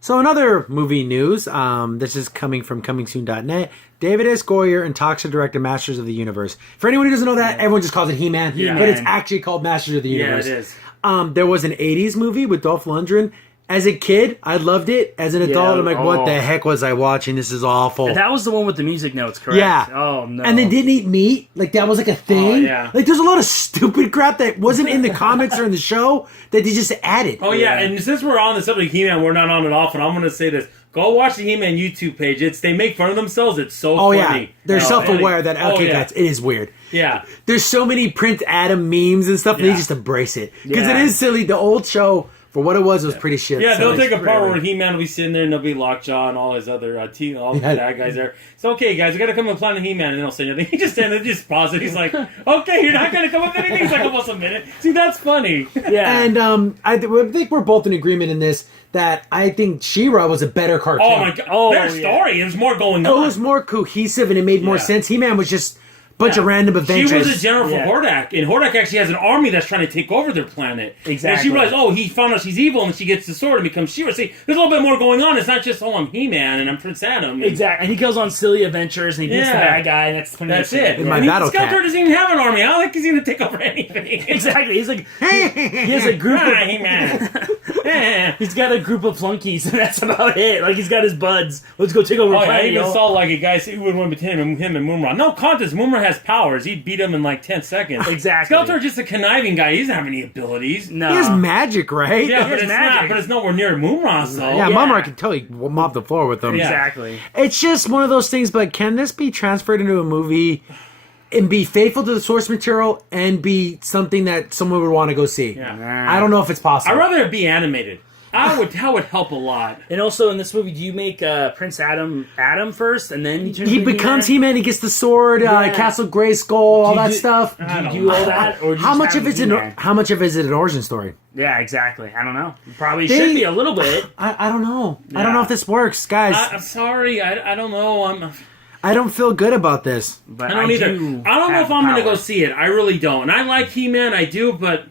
So another movie news, this is coming from comingsoon.net. David S. Goyer and talks to direct Masters of the Universe. For anyone who doesn't know that, everyone just calls it He-Man, but it's actually called Masters of the Universe. Yeah, it is. There was an 80s movie with Dolph Lundgren. As a kid, I loved it. As an adult, I'm like, what the heck was I watching? This is awful. That was the one with the music notes, correct? Yeah. Oh, no. And they didn't eat meat. Like, that was like a thing. Oh, yeah. Like, there's a lot of stupid crap that wasn't in the comics or in the show that they just added. Oh, yeah, and since we're on the subject of He-Man, we're not on it often. I'm going to say this. Go watch the He-Man YouTube page. They make fun of themselves. It's so funny. Yeah. They're self-aware that, okay, guys, it is weird. Yeah. There's so many Prince Adam memes and stuff, and they just embrace it. Because it is silly. The old show, for what it was pretty shit. Yeah, so they'll take a part where He-Man will be sitting there and they'll be Lockjaw and all his other all the bad guys there. It's okay, guys, we gotta come and Planet He-Man, and then he'll say nothing. He just stand there, just pause it. He's like, okay, you're not gonna come up with anything. He's like, almost a minute. See, that's funny. Yeah. And I think we're both in agreement in this that I think She-Ra was a better cartoon. Oh my god, their story. There's more going on. It was more cohesive and it made more sense. He-Man was just a bunch of random adventures. She was a general for Hordak, and Hordak actually has an army that's trying to take over their planet. Exactly. And she realized, he found out she's evil, and she gets the sword and becomes She-Ra. See, there's a little bit more going on. It's not just, I'm He-Man and I'm Prince Adam. Exactly. And he goes on silly adventures, and he beats the bad guy, and that's it. And my battle cat. Skeletor doesn't even have an army. I don't think he's going to take over anything. Exactly. He's like, he has a group of... He-Man. He's got a group of flunkies, and that's about it. Like, he's got his buds. Let's go take over I even saw like a guy who would win between him and Moonra. No contest. Moonra has powers. He'd beat him in like 10 seconds. Exactly. Skeletor's just a conniving guy. He doesn't have any abilities. No. He has magic, right? Yeah, but it's magic. not. But it's nowhere near Moonra's though. Yeah, Mumra can totally mop the floor with them. Yeah. Exactly. It's just one of those things, but can this be transferred into a movie and be faithful to the source material and be something that someone would want to go see? Yeah. I don't know if it's possible. I'd rather it be animated. That would help a lot. And also in this movie, do you make Prince Adam first, and then he becomes He-Man? He gets the sword, Castle Grayskull, all that stuff. Do you do all that, or do you How just much have of it's He-Man? how much of it is it an origin story? Yeah, exactly. I don't know. Probably should be a little bit. I don't know. I don't know if this works, guys. I'm sorry. I don't know. I don't feel good about this. But I don't either. I don't know if I'm going to go see it. I really don't. And I like He-Man. I do, but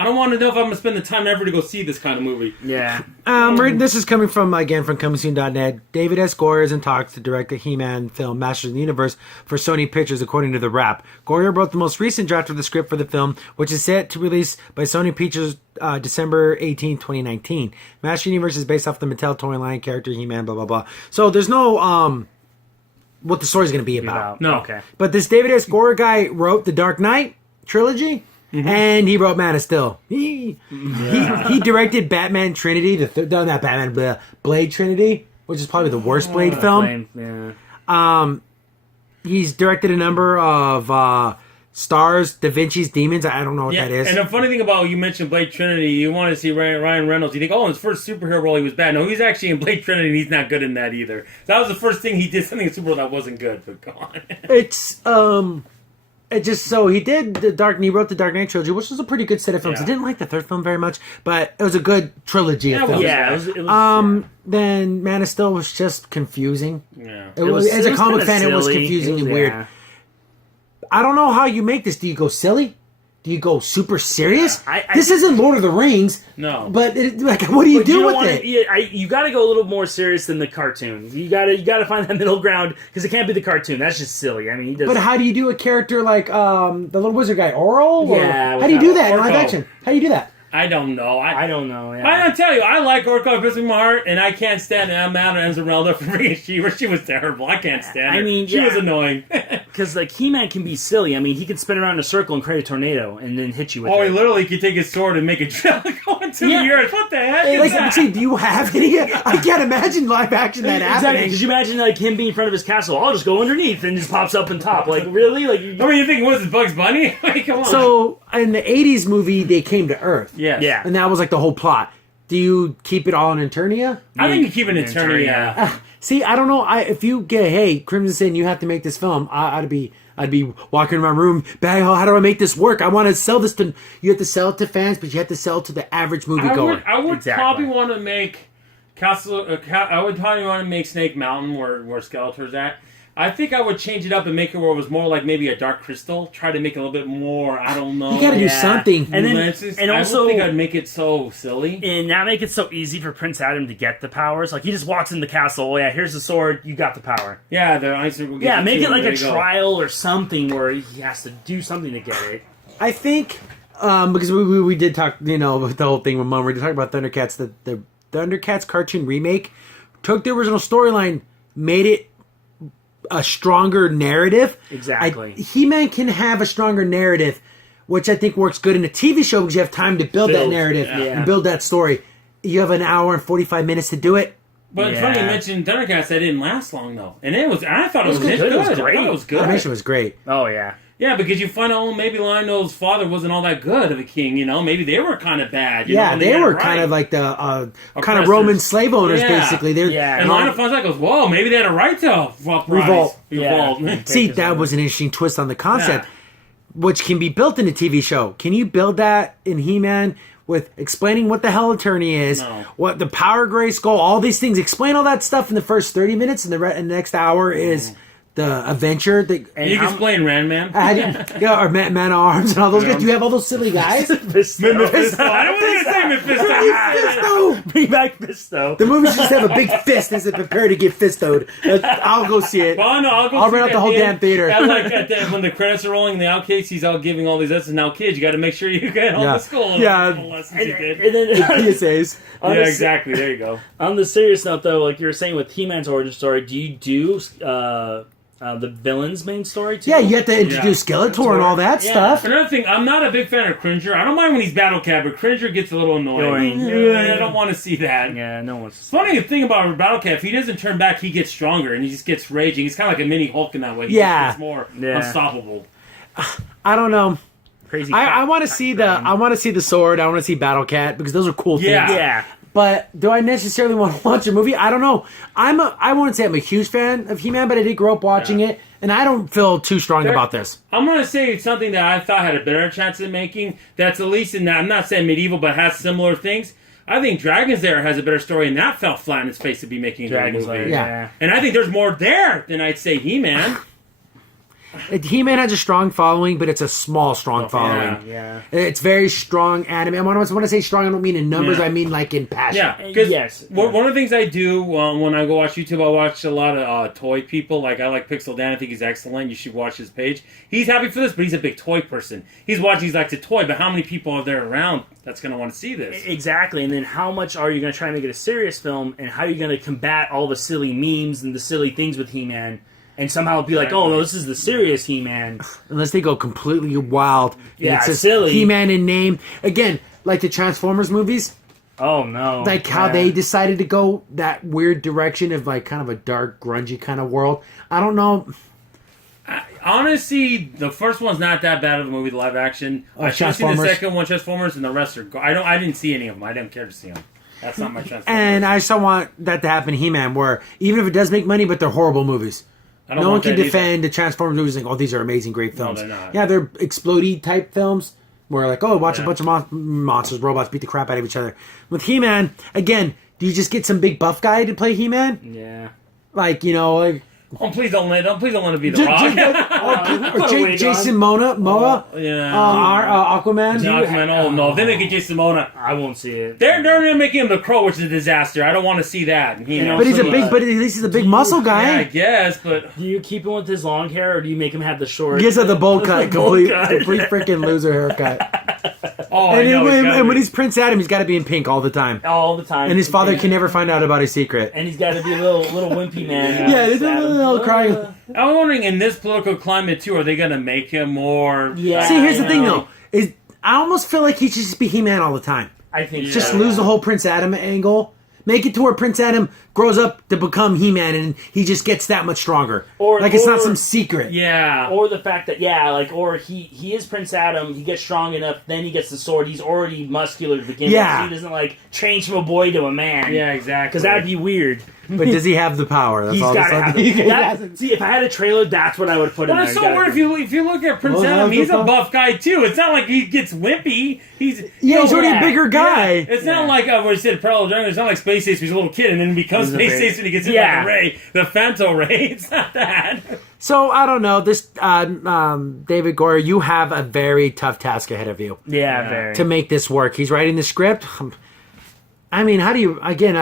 I don't want to know if I'm going to spend the time ever to go see this kind of movie. Yeah. This is coming from comingsoon.net. David S. Goyer is in talks to direct the He-Man film Masters of the Universe for Sony Pictures, according to The Wrap. Goyer wrote the most recent draft of the script for the film, which is set to release by Sony Pictures December 18, 2019. Masters of the Universe is based off the Mattel toy line character He-Man, blah, blah, blah. So there's no what the story's going to be about. No. Okay. But this David S. Goyer guy wrote the Dark Knight trilogy. Mm-hmm. And he wrote Man of Steel. He directed Batman Trinity, not Batman, Blade Trinity, which is probably the worst Blade film. He's directed a number of Stars, Da Vinci's Demons. I don't know what that is. And the funny thing about you mentioned Blade Trinity, you want to see Ryan Reynolds. You think, in his first superhero role he was bad. No, he's actually in Blade Trinity, and he's not good in that either. That was the first thing he did, something in superhero that wasn't good. But come on, It just he did he wrote the Dark Knight trilogy, which was a pretty good set of films. Yeah. I didn't like the third film very much, but it was a good trilogy of films. Yeah, it was Then Man of Steel was just confusing. yeah. It was as a comic fan, it was silly. confusing and weird. I don't know how you make this. Do you go silly? Do you go super serious? I this isn't Lord of the Rings. No. But what do you do with it? You got to go a little more serious than the cartoon. You got to find that middle ground because it can't be the cartoon. That's just silly. I mean, he does. But how do you do a character like the little wizard guy, Oral? Yeah. How do you do that in Orko. live action? How do you do that? I don't know. I don't know. Yeah. I don't tell you, I like Orko. It pisses my heart, and I can't stand Amanda Esmeralda for bringing She-Ra. She was terrible. I can't stand her. I mean, she was annoying. Because like He-Man can be silly. I mean, he can spin around in a circle and create a tornado and then hit you with He it. literally could take his sword and make a drill go into the earth. What the heck is that? See, do you have any? I can't imagine live action that Exactly. happening. Could you imagine like him being in front of his castle? I'll just go underneath and just pops up on top. Like really? Like I mean, you think what is it, Bugs Bunny? I mean, come on. So in the '80s movie, they came to Earth. yes. yeah. And that was like the whole plot. Do you keep it all in Eternia? I think you keep an Eternia. See, I don't know. If you get, hey, Crimson Sin, you have to make this film. I'd be walking around my room. How do I make this work? I want to sell this to. You have to sell it to fans, but you have to sell it to the average moviegoer. I would Exactly. probably want to make Castle. I would probably want to make Snake Mountain where Skeletor's at. I think I would change it up and make it where it was more like maybe a Dark Crystal. Try to make it a little bit more. I don't know. You got to do Yeah. something. And then- nuances. and I also- don't think I'd make it so silly. And not make it so easy for Prince Adam to get the powers. Like, he just walks in the castle. Oh, yeah, here's the sword. You got the power. Yeah, the ice will get Yeah, you make too, it like there a you go. trial or something where he has to do something to get it. I think because we did talk, with the whole thing with Mom. We did talk about Thundercats. The Thundercats cartoon remake took the original storyline, made it a stronger narrative. Exactly. He-Man can have a stronger narrative, which I think works good in a TV show because you have time to build that Build, narrative yeah. and build that story. You have an hour and 45 minutes to do it. But it's Yeah. funny you mentioned Thundercats. That didn't last long though, and I thought it was good. good. It was I great. thought it was good. Animation was great. Oh, yeah. Yeah, because you find out maybe Lionel's father wasn't all that good of a king. Maybe they were kind of bad. Yeah, and they got were it right. kind of like the kind of Oppressors. Roman slave owners, Yeah. basically. They're, Yeah. And Lionel finds out, goes, "Whoa, maybe they had a right to uprise. Revolt. Revolt." Yeah. See, that was an interesting twist on the concept, which can be built in a TV show. Can you build that in He-Man with explaining what the Hell Attorney is, No. what the Power Gray Skull, all these things? Explain all that stuff in the first 30 minutes, and and the next hour is the adventure. And You how- can explain Randman. Or Man at Arms and all those guys. Do you have all those silly guys? Fisto. Mephisto. I was going to say Mephisto. Fisto! Bring back Fisto. The movie should just have a big fist as it prepare to get fistoed. I'll go see it. Well, no, I'll go. I'll see rent out that the whole kid. damn theater. And when the credits are rolling, the outtakes, he's out giving all these lessons. Now, kids, you got to make sure you get all Yeah. the school. Yeah. The lessons you did. And then, PSAs. on Yeah, the- exactly. There you go. On the serious note, though, like you were saying with He-Man's origin story, do you do the villain's main story too? Yeah, you have to introduce Skeletor and all that Yeah. stuff. Another thing, I'm not a big fan of Cringer. I don't mind when he's Battle Cat, but Cringer gets a little annoying. Annoying. Yeah, I don't want to see that. Yeah, no one's. Funny thing about Battle Cat, if he doesn't turn back, he gets stronger and he just gets raging. He's kind of like a mini Hulk in that way. He Yeah. just gets more Yeah. unstoppable. I don't know. Crazy. I want to see the sword. I want to see Battle Cat because those are cool Yeah. things. Yeah. But do I necessarily want to watch a movie? I don't know. I wouldn't say I'm a huge fan of He-Man, but I did grow up watching it, and I don't feel too strong about this. I'm going to say something that I thought had a better chance of making, that's at least in that, I'm not saying medieval, but has similar things. I think Dragon's Lair has a better story, and that fell flat in its face to be making a good Dragon's movie. Lair. Yeah. Yeah. And I think there's more there than I'd say He-Man. He-Man has a strong following, but it's a small, strong following. Yeah. It's very strong anime. And when I say strong, I don't mean in numbers. Yeah. I mean like in passion. Yeah, because Yes. one of the things I do when I go watch YouTube, I watch a lot of toy people. Like I like Pixel Dan. I think he's excellent. You should watch his page. He's happy for this, but he's a big toy person. He's watching. He's like to toy, but how many people are there around that's going to want to see this? Exactly, and then how much are you going to try and make it a serious film, and how are you going to combat all the silly memes and the silly things with He-Man, and somehow be like, oh no, this is the serious He-Man. Unless they go completely wild. And Yeah, it's just silly. He-Man in name. Again, like the Transformers movies. Oh no! Like how Yeah. they decided to go that weird direction of like kind of a dark, grungy kind of world. I don't know. Honestly, the first one's not that bad of a movie, the live action. I should have seen the Transformers. second one, Transformers, and the rest are. I didn't see any of them. I didn't care to see them. That's not my Transformers. And I still want that to happen in He-Man, where even if it does make money, but they're horrible movies. I don't No one want can that either. defend the Transformers movies like, oh, these are amazing, great films. they're not. Yeah, they're explodey type films where like, oh, watch a Yeah. bunch of monsters, robots beat the crap out of each other. With He-Man, again, do you just get some big buff guy to play He-Man? Yeah. Like, like Oh, please don't let it be the Rock. or Wait, Jason Momoa, Yeah. Aquaman. Aquaman. Oh no! If they make it Jason Momoa, I won't see it. they're making him the Crow, which is a disaster. I don't want to see that. You know, But he's a so, big, but at least he's a big muscle yeah, I guy. guess, but Do you keep him with his long hair, or do you make him have the short? He gets the bowl cut, Bowl complete cut. freaking loser haircut. oh, I And, know. it's gotta when be. he's Prince Adam, he's got to be in pink all the time. all the time, And his father can never find out about his secret. And he's got to be a little wimpy man. Yeah, he's a little crying. I'm wondering in this political climate too, are they going to make him more? Yeah. See, here's the I thing, know. though. Is I almost feel like he should just be He-Man all the time. I think Yeah. Just so. lose the whole Prince Adam angle. Make it to where Prince Adam grows up to become He-Man, and he just gets that much stronger. Or- like it's not or- some secret. Yeah. Or the fact that or he is Prince Adam. He gets strong enough, then he gets the sword. He's already muscular to begin with. Yeah. So he doesn't change from a boy to a man. Yeah, exactly. because that'd be weird. But does he have the power? That's He's all. got to have He the, hasn't- see, if I had a trailer, that's what I would put in But there. it's so weird if you look at Prince Well, Adam, how's he's the a buff guy too. It's not like he gets wimpy. He's he's already yeah. a bigger guy. It's not like where you said Parallel Jungle. It's not like Space Ace when he's a little kid and then becomes He's a Space big- Ace when he gets hit Yeah. by the ray, the Phanto ray. It's not that. So I don't know. This David Goyer, you have a very tough task ahead of you Yeah, very. to make this work. He's writing the script. I mean, how do you again?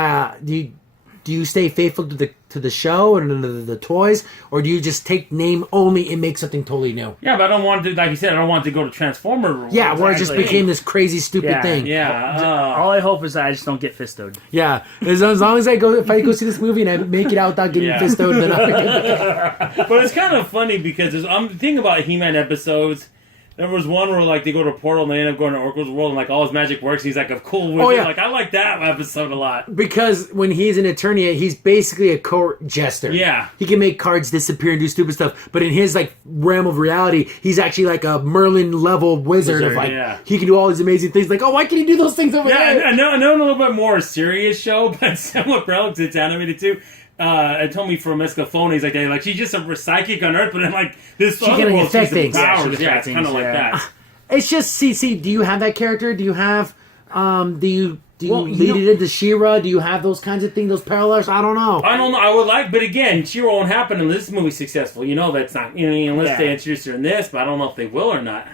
Do you stay faithful to the show and the toys, or do you just take name only and make something totally new? Yeah, but I don't want to, like you said, I don't want to go to Transformer. Yeah, where it just Exactly. became this crazy stupid Yeah. thing. Yeah. All I hope is that I just don't get fistoed. Yeah, as long as if I go see this movie and I make it out without getting Yeah. fistoed, then I'm But it's kind of funny because I'm thinking about He-Man episodes. There was one where like they go to a portal and they end up going to Orko's world and like all his magic works. And he's like a cool wizard. Oh, yeah. Like I like that episode a lot. because when he's an Eternia, he's basically a court jester. Yeah. He can make cards disappear and do stupid stuff, but in his like realm of reality, he's actually like a Merlin level wizard of like yeah. he can do all these amazing things. Like, oh, why can he do those things over Yeah, there? I know a little bit more serious show, but somewhat relevant. It's animated too. It told me from Escafone, he's like she's just a psychic on Earth, but in like this She other can world, affect she's things. powers. Yeah, she can Yeah, affect it's kind of things, like yeah. that. It's just see. Do you have that character? Do you have? Do you Well, lead you it into She-Ra? Do you have those kinds of things? Those parallels? I don't know. I don't know. I would like, but again, She-Ra won't happen unless this movie's successful. You know that's not. Unless Yeah. they introduce her in this, but I don't know if they will or not.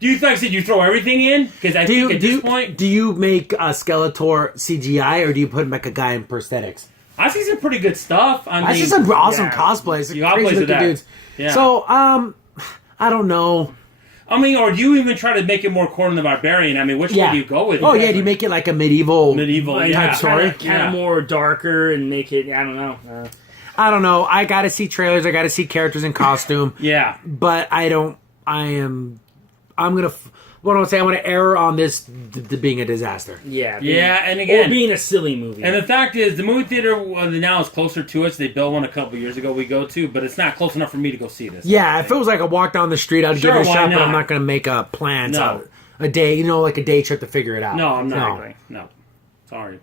Do you think you throw everything in? Because I Do think you at this point, do you make Skeletor CGI or do you put him like a guy in prosthetics? I see some pretty good stuff. I mean, That's just some awesome yeah. cosplays. You Crazy cosplays of looking that. dudes. Yeah. So I don't know. or do you even try to make it more Conan the Barbarian? I mean, which way do you go with it? Oh yeah, do you make it like a medieval? Medieval, type story? Kind of more darker and make it. I don't know. I don't know. I got to see trailers. I got to see characters in costume. Yeah. But I don't. I'm gonna. What do I say? I want to err on this being a disaster. Yeah. Yeah, and or again, being a silly movie. and the fact is, the movie theater now is closer to us. They built one a couple years ago. We go to, but it's not close enough for me to go see this. Yeah, if it was like a walk down the street, I'd Sure, give it a why shot. But I'm not? not gonna make a plan. No. A day, like a day trip to figure it out. No, I'm not. Exactly. No, sorry.